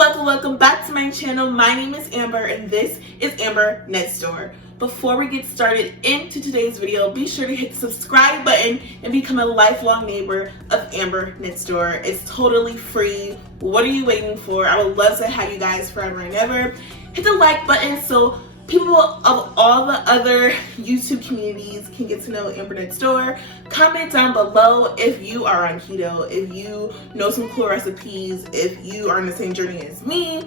welcome back to my channel. My name is Amber and this is Amber Next Door. Before we get started into today's video, be sure to hit the subscribe button and become a lifelong neighbor of Amber Next Door. It's totally free. What are you waiting for? I would love to have you guys forever and ever. Hit the like button so people of all the other YouTube communities can get to know Amber Next Door. Comment down below if you are on keto, if you know some cool recipes, if you are on the same journey as me.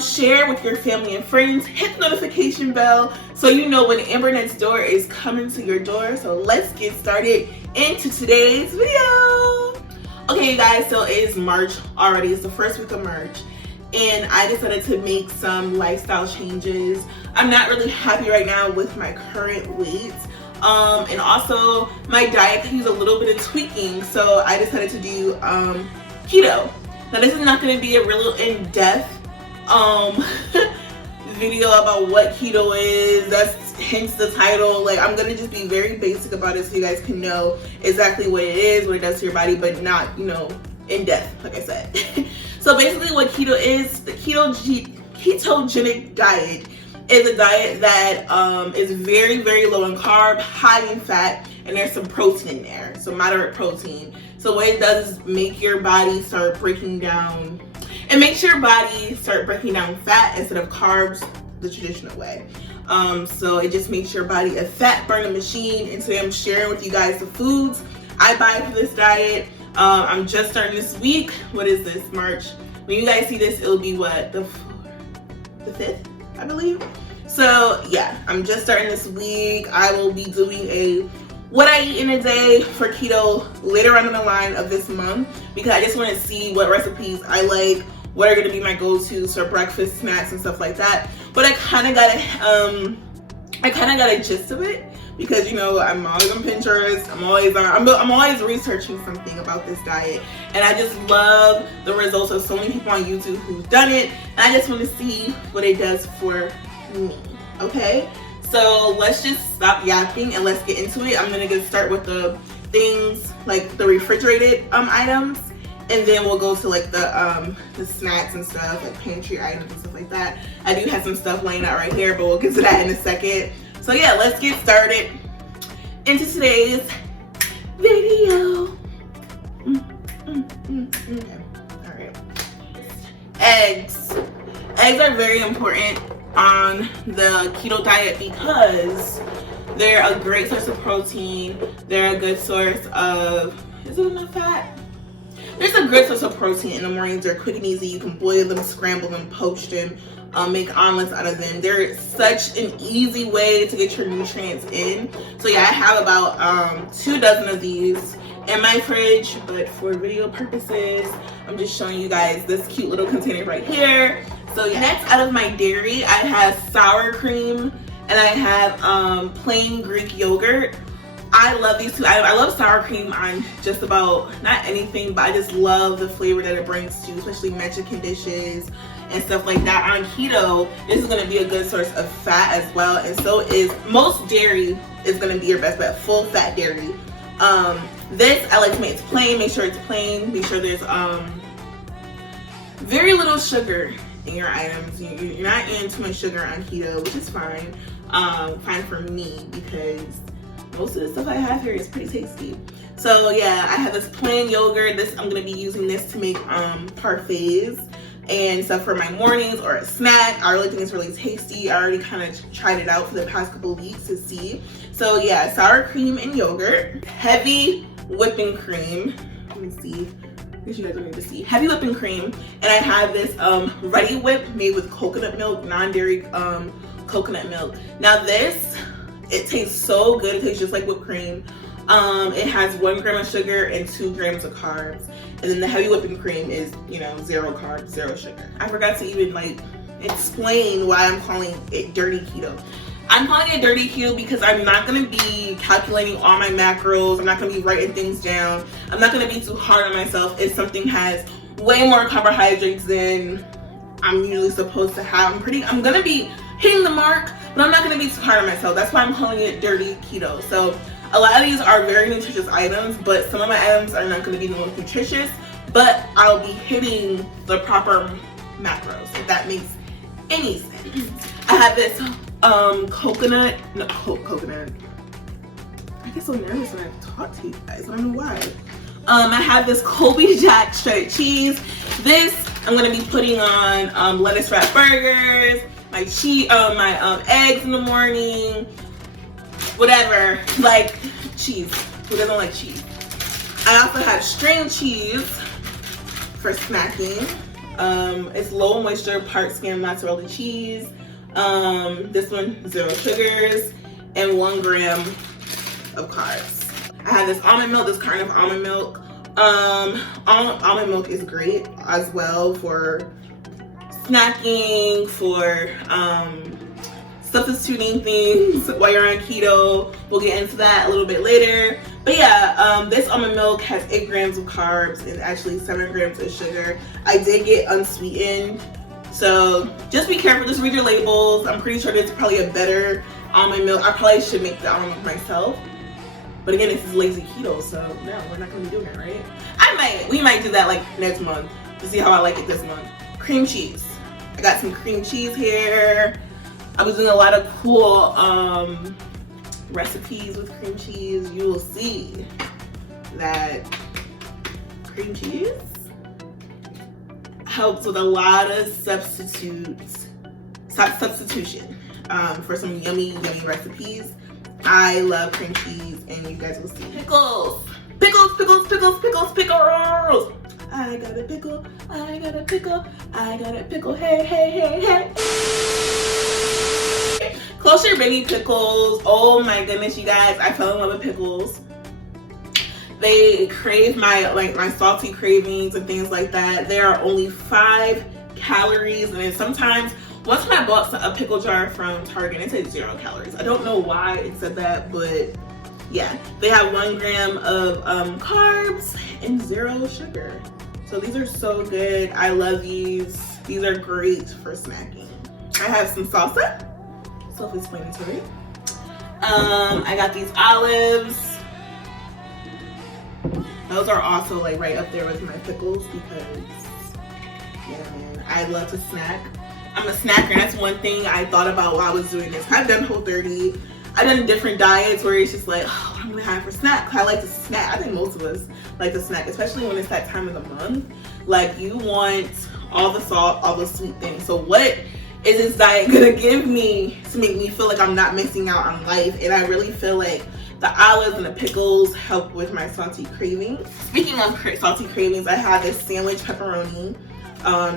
Share with your family and friends. Hit the notification bell so you know when Amber Next Door is coming to your door. So let's get started into today's video. Okay, you guys, so it is March already. It's the first week of March. And I decided to make some lifestyle changes. I'm not really happy right now with my current weight. And also my diet could use a little bit of tweaking. So I decided to do keto. Now this is not gonna be a real in-depth video about what keto is. That's hence the title. Like, I'm gonna just be very basic about it so you guys can know exactly what it is, what it does to your body, but not, you know, in depth, like I said. So basically what keto is, the ketogenic diet is a diet that is very, very low in carb, high in fat, and there's some protein in there, so moderate protein. So what it does is make your body start breaking down, it makes your body start breaking down fat instead of carbs the traditional way. So it just makes your body a fat burning machine. And today I'm sharing with you guys the foods I buy for this diet. I'm just starting this week. What is this, March? When you guys see this, it'll be what, the 5th, I believe. So yeah, I'm just starting this week. I will be doing a what I eat in a day for keto later on in the line of this month, because I just want to see what recipes I like, what are going to be my go-tos for breakfast, snacks, and stuff like that. But I kind of got a gist of it, because you know I'm always on Pinterest. I'm always researching something about this diet, and I just love the results of so many people on YouTube who've done it, and I just want to see what it does for me. Okay, so let's just stop yapping and let's get into it. I'm gonna start with the things like the refrigerated items, and then we'll go to like the snacks and stuff, like pantry items and stuff like that. I do have some stuff laying out right here, but we'll get to that in a second. So yeah, let's get started into today's video. Okay. All right. Eggs. Eggs are very important on the keto diet because they're a great source of protein. They're a good source of, is it enough fat? There's a great source of protein in the mornings. They're quick and easy. You can boil them, scramble them, poach them, make omelets out of them. They're such an easy way to get your nutrients in. So yeah, I have about 2 dozen of these in my fridge, but for video purposes, I'm just showing you guys this cute little container right here. So yeah, next, out of my dairy, I have sour cream and I have plain Greek yogurt. I love these two. I love sour cream on just about, not anything, but I just love the flavor that it brings to especially Mexican dishes and stuff like that. On keto, this is going to be a good source of fat as well, and so is most dairy is going to be your best bet, full fat dairy. This I like to make it plain. Make sure it's plain. Make sure there's very little sugar in your items. You're not eating too much sugar on keto, which is fine. Fine for me because most of the stuff I have here is pretty tasty. So yeah, I have this plain yogurt. I'm gonna be using this to make parfaits and stuff for my mornings or a snack. I really think it's really tasty. I already kind of tried it out for the past couple of weeks to see. So yeah, sour cream and yogurt. Heavy whipping cream. Let me see. I guess you guys don't need to see. Heavy whipping cream. And I have this Ready Whip made with coconut milk, non-dairy coconut milk. Now this, it tastes so good. It tastes just like whipped cream. It has 1 gram of sugar and 2 grams of carbs. And then the heavy whipping cream is, you know, 0 carbs, 0 sugar. I forgot to even like explain why I'm calling it dirty keto. I'm calling it dirty keto because I'm not gonna be calculating all my macros. I'm not gonna be writing things down. I'm not gonna be too hard on myself if something has way more carbohydrates than I'm usually supposed to have. I'm gonna be hitting the mark, but I'm not gonna be too hard on myself. That's why I'm calling it dirty keto. So a lot of these are very nutritious items, but some of my items are not gonna be the most nutritious, but I'll be hitting the proper macros, if that makes any sense. I have this coconut. I get so nervous when I talk to you guys. I don't know why. I have this Colby Jack shredded cheese. This I'm gonna be putting on lettuce wrapped burgers, my cheese, my eggs in the morning, whatever. Like cheese. Who doesn't like cheese? I also have string cheese for snacking. It's low moisture, part skim mozzarella cheese. This one 0 sugars and 1 gram of carbs. I have this almond milk, this carton of almond milk. Almond milk is great as well for snacking, for substituting things while you're on keto. We'll get into that a little bit later. But yeah, this almond milk has 8 grams of carbs and actually 7 grams of sugar. I did get unsweetened, so just be careful. Just read your labels. I'm pretty sure this is probably a better almond milk. I probably should make the almond milk myself. But again, this is lazy keto, so no, we're not gonna be doing it, right? We might do that like next month to see how I like it this month. Cream cheese. I got some cream cheese here. I was doing a lot of cool recipes with cream cheese. You will see that cream cheese helps with a lot of substitution for some yummy recipes. I love cream cheese, and you guys will see. Pickles. Pickles. I got a pickle. I got a pickle. I got a pickle. Hey. Close your baby pickles. Oh my goodness, you guys. I fell in love with pickles. They crave my salty cravings and things like that. They are only 5 calories, and then sometimes once I bought a pickle jar from Target, it said 0 calories. I don't know why it said that, but yeah. They have 1 gram of carbs and 0 sugar. So these are so good. I love these. These are great for snacking. I have some salsa, self-explanatory. I got these olives. Those are also like right up there with my pickles because, yeah, man, I love to snack. I'm a snacker. That's one thing I thought about while I was doing this. I've done Whole30. I've done different diets where it's just like, oh, what am I gonna have for snack? I like to snack. I think most of us like to snack, especially when it's that time of the month. Like, you want all the salt, all the sweet things. So what is this diet gonna give me to make me feel like I'm not missing out on life? And I really feel like the olives and the pickles help with my salty cravings. Speaking of salty cravings, I have this sandwich pepperoni.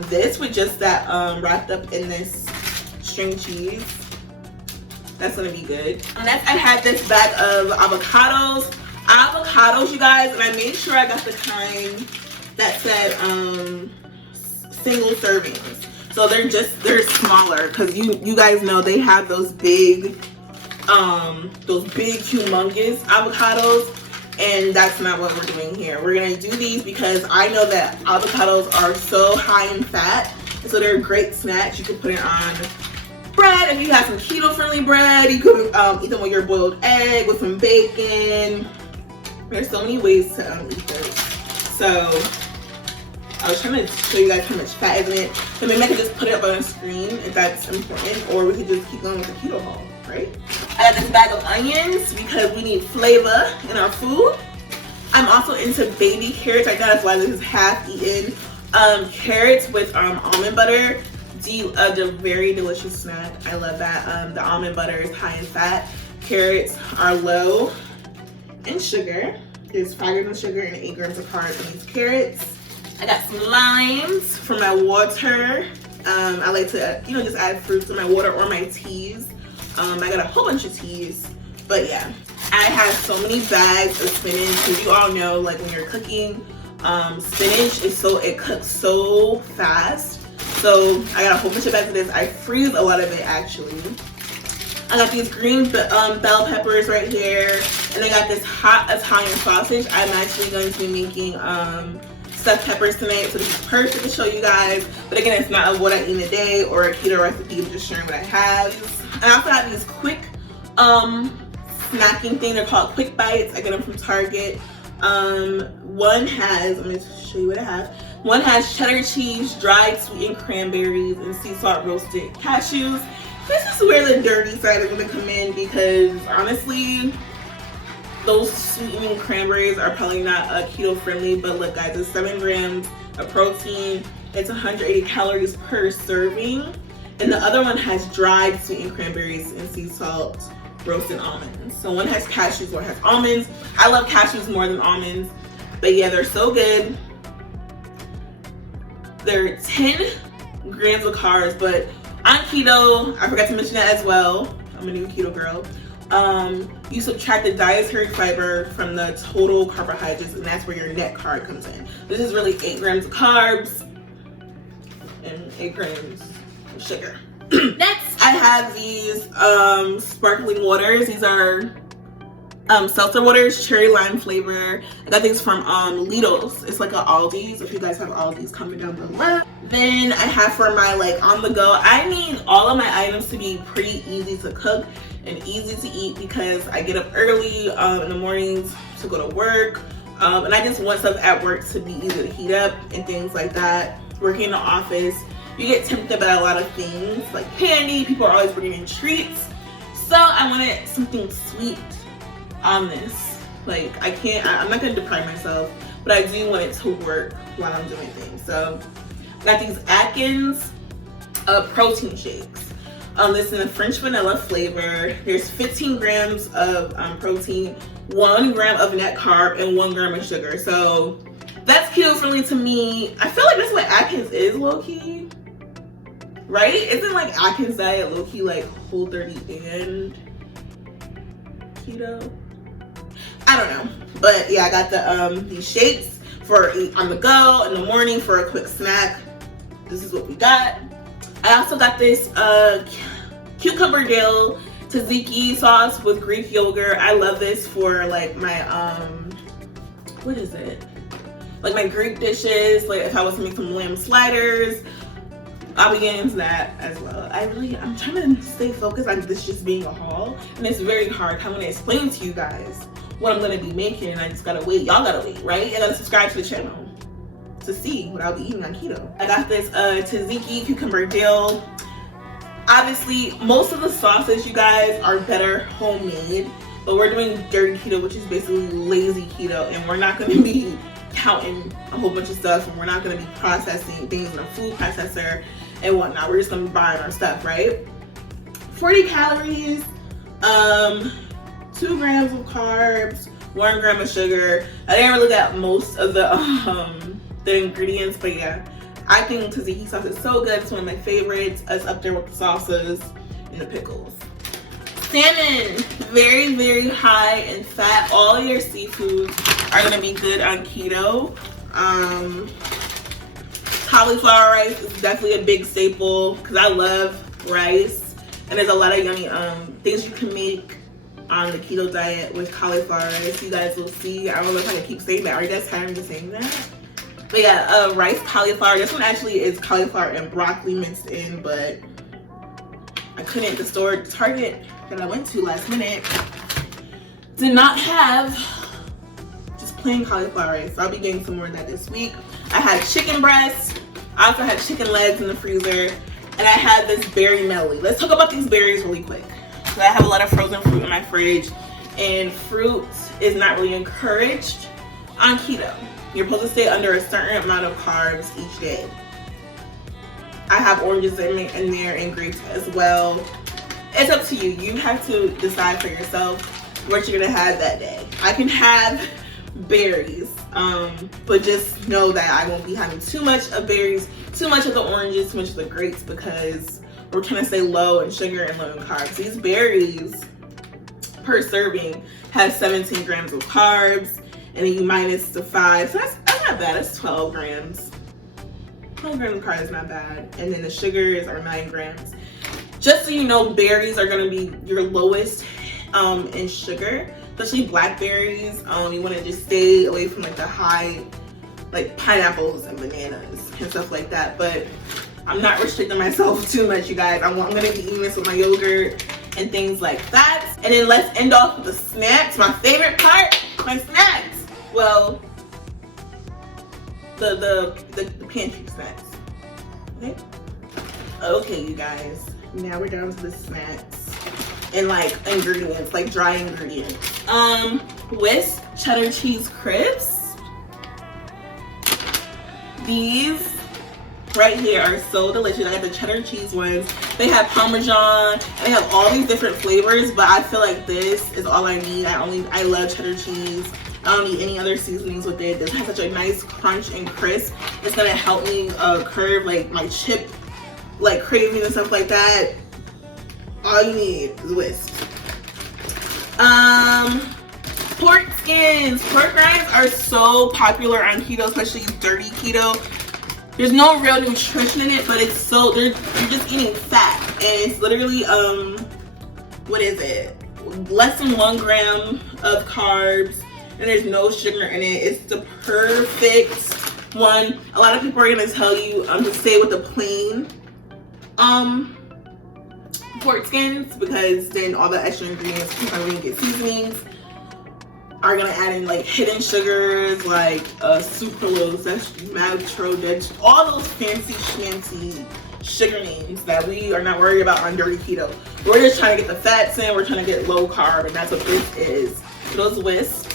This with just that wrapped up in this string cheese. That's gonna be good. Next, I had this bag of avocados. Avocados, you guys, and I made sure I got the kind that said single servings. So they're smaller because you guys know they have those big humongous avocados. And that's not what we're doing here. We're gonna do these because I know that avocados are so high in fat. And so they're great snacks. You could put it on bread. If you have some keto-friendly bread, you could eat them with your boiled egg, with some bacon. There's so many ways to eat this. So I was trying to show you guys how much fat is in it. So maybe I could just put it up on the screen if that's important, or we could just keep going with the keto haul, right? I got this bag of onions because we need flavor in our food. I'm also into baby carrots. I know that's why this is half eaten. Carrots with almond butter. A very delicious snack. I love that. The almond butter is high in fat. Carrots are low in sugar. There's 5 grams of sugar and 8 grams of carbs in these carrots. I got some limes for my water. I like to, just add fruits to my water or my teas. I got a whole bunch of teas, but yeah. I have so many bags of spinach because you all know, like, when you're cooking, spinach it cooks so fast. So I got a whole bunch of bags of this. I freeze a lot of it actually. I got these green bell peppers right here, and I got this hot Italian sausage. I'm actually going to be making stuffed peppers tonight, so this is perfect to show you guys. But again, it's not what I eat in a day or a keto recipe. I'm just sharing what I have. I also have these quick snacking thing. They're called quick bites. I get them from Target. One has, let me show you what I have. One has cheddar cheese, dried sweetened cranberries, and sea salt roasted cashews. This is where the dirty side is going to come in because honestly, those sweetening cranberries are probably not keto friendly. But look guys, it's 7 grams of protein. It's 180 calories per serving. And the other one has dried sweetened cranberries and sea salt roasted almonds. So one has cashews, one has almonds. I love cashews more than almonds. But yeah, they're so good. They're 10 grams of carbs, but on keto, I forgot to mention that as well. I'm a new keto girl. You subtract the dietary fiber from the total carbohydrates, and that's where your net carb comes in. This is really 8 grams of carbs and 8 grams of sugar. Next, I have these sparkling waters. These are seltzer waters, cherry lime flavor. I got these from Lidl's. It's like a Aldi's. If you guys have Aldi's, comment down below. Then I have for my like on the go, I need all of my items to be pretty easy to cook and easy to eat because I get up early in the mornings to go to work, and I just want stuff at work to be easy to heat up and things like that. Working in the office, you get tempted by a lot of things like candy. People are always bringing in treats, so I wanted something sweet on this. Like I'm not gonna deprive myself, but I do want it to work while I'm doing things. So I got these Atkins protein shakes. This is a French vanilla flavor. There's 15 grams of protein, 1 gram of net carb, and 1 gram of sugar. So that's keto friendly to me. I feel like that's what Atkins is, low key, right? Isn't like Atkins diet low key like Whole30 and keto? I don't know, but yeah, I got the these shakes for on the go in the morning for a quick snack. This is what we got. I also got this cucumber dill tzatziki sauce with Greek yogurt. I love this for like my what is it? Like my Greek dishes. Like if I was to make some lamb sliders, I'll be getting into that as well. I'm trying to stay focused on this just being a haul, and it's very hard. I'm gonna explain to you guys what I'm gonna be making, and I just gotta wait. Y'all gotta wait, right? You gotta subscribe to the channel to see what I'll be eating on keto. I got this tzatziki cucumber dill. Obviously, most of the sauces, you guys, are better homemade, but we're doing dirty keto, which is basically lazy keto, and we're not gonna be counting a whole bunch of stuff, and we're not gonna be processing things in a food processor and whatnot. We're just gonna be buying our stuff, right? 40 calories, 2 grams of carbs, 1 gram of sugar. I didn't really get most of the ingredients, but yeah, I think tzatziki sauce is so good. It's one of my favorites. It's up there with the sauces and the pickles. Salmon, very, very high in fat. All of your seafoods are gonna be good on keto. Cauliflower rice is definitely a big staple because I love rice, and there's a lot of yummy things you can make on the keto diet with cauliflower rice. You guys will see. I don't know if I can keep saying that. Are you guys tired of me saying that? But yeah, rice cauliflower. This one actually is cauliflower and broccoli mixed in, but I couldn't. The store Target that I went to last minute did not have just plain cauliflower rice. So I'll be getting some more of that this week. I had chicken breast. I also had chicken legs in the freezer, and I had this berry medley. Let's talk about these berries really quick. So I have a lot of frozen fruit in my fridge, and fruit is not really encouraged on keto. You're supposed to stay under a certain amount of carbs each day. I have oranges in there and grapes as well. It's up to you. You have to decide for yourself what you're gonna have that day. I can have berries, but just know that I won't be having too much of berries, too much of the oranges, too much of the grapes, because we're trying to stay low in sugar and low in carbs. These berries per serving have 17 grams of carbs, and then you minus the 5, so that's not bad. That's 12 grams. 12 grams of carbs is not bad. And then the sugars are 9 grams. Just so you know, berries are gonna be your lowest in sugar, especially blackberries. You wanna just stay away from like the high, like pineapples and bananas and stuff like that. But I'm not restricting myself too much, you guys. I'm gonna be eating this with my yogurt and things like that. And then let's end off with the snacks. My favorite part, my snacks. Well, the pantry snacks. Okay, you guys. Now we're down to the snacks and like ingredients, like dry ingredients. Whisk cheddar cheese crisps. These right here are so delicious. I got the cheddar cheese ones. They have Parmesan, and they have all these different flavors, but I feel like this is all I need. I love cheddar cheese. I don't need any other seasonings with it. This has such a nice crunch and crisp. It's gonna help me curb like my chip like cravings and stuff like that. All you need is whisk. Pork skins. Pork rinds are so popular on keto, especially dirty keto. There's no real nutrition in it, but it's so you're just eating fat, and it's literally what is it? Less than 1 gram of carbs, and there's no sugar in it. It's the perfect one. A lot of people are gonna tell you to stay with the plain pork skins, because then all the extra ingredients, when you get seasonings, are gonna add in like hidden sugars like sucralose, maltodextrin, all those fancy schmancy sugar names that we are not worried about on dirty keto. We're just trying to get the fats in, we're trying to get low carb, and that's what this is. Those whisks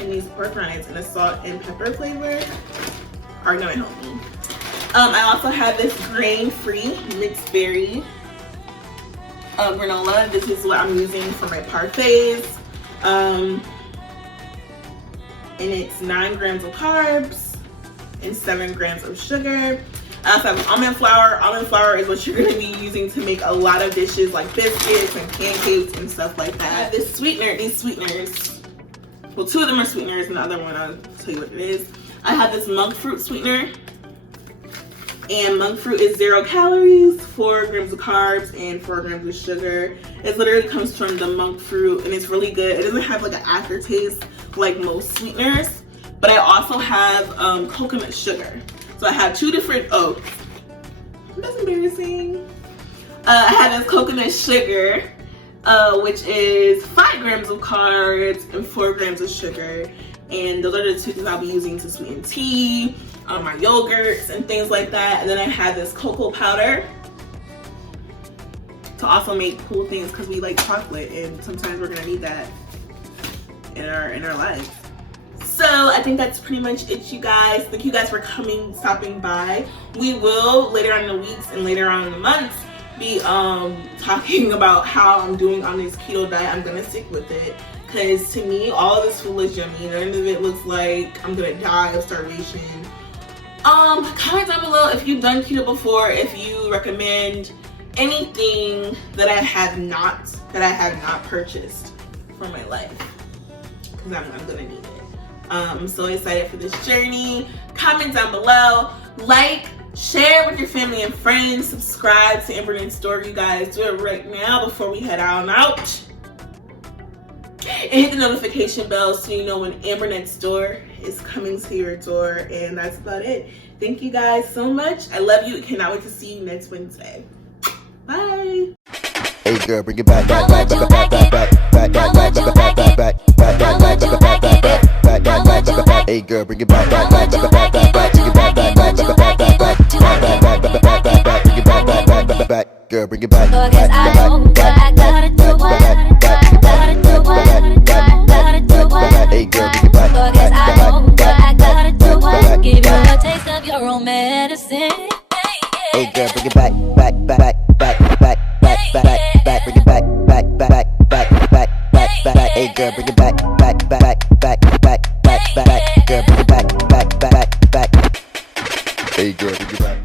and these pork rinds and the salt and pepper flavor are gonna help me. I also have this grain-free mixed berry granola. This is what I'm using for my parfaits. And it's 9 grams of carbs and 7 grams of sugar. I also have almond flour. Almond flour is what you're going to be using to make a lot of dishes like biscuits and pancakes and stuff like that. This sweetener, these sweeteners, well, 2 of them are sweeteners and the other one I'll tell you what it is. I have this monk fruit sweetener, and monk fruit is 0 calories, 4 grams of carbs, and 4 grams of sugar. It literally comes from the monk fruit, and it's really good. It doesn't have like an aftertaste like most sweeteners, but I also have coconut sugar. So I have 2 different, oh, that's embarrassing. I have this coconut sugar, which is 5 grams of carbs and 4 grams of sugar. And those are the 2 things I'll be using to sweeten tea, my yogurts and things like that. And then I have this cocoa powder to also make cool things, because we like chocolate and sometimes we're gonna need that in our lives. So I think that's pretty much it, you guys. Thank you guys for stopping by. We will later on in the weeks and later on in the months be talking about how I'm doing on this keto diet. I'm gonna stick with it, because to me all of this food is yummy. None of it looks like I'm gonna die of starvation. Comment down below if you've done keto before, if you recommend anything that I have not purchased for my life, because I'm gonna need it. I'm so excited for this journey. Comment down below, like, share with your family and friends, subscribe to Amber Store. You guys, do it right now before we head out and out. And hit the notification bell so you know when Amber Store is coming to your door. And that's about it. Thank you guys so much. I love you. Cannot wait to see you next Wednesday. Bye. Hey girl, bring it back, back, back, back, back, back, back, back, back, back, back, back. Hey girl, bring it back, back, back, back, back, back, back, bring it back, back, back, back, back, back, back, back, back, back, back, back, bring it back, back, back, back, back. Girl, bring it back, back, back, back, back, back, back, back, back. Hey girl, bring it back, back, back, back, back, give you a taste of your own medicine. hey girl, bring it back, back, back, back, back, back, back, back, back, bring it back, back, back, back, back, back, back, back. Hey girl, bring it back, back, back, back, back, back, back. Girl, bring it back, back, back, back. Hey girl, bring it back.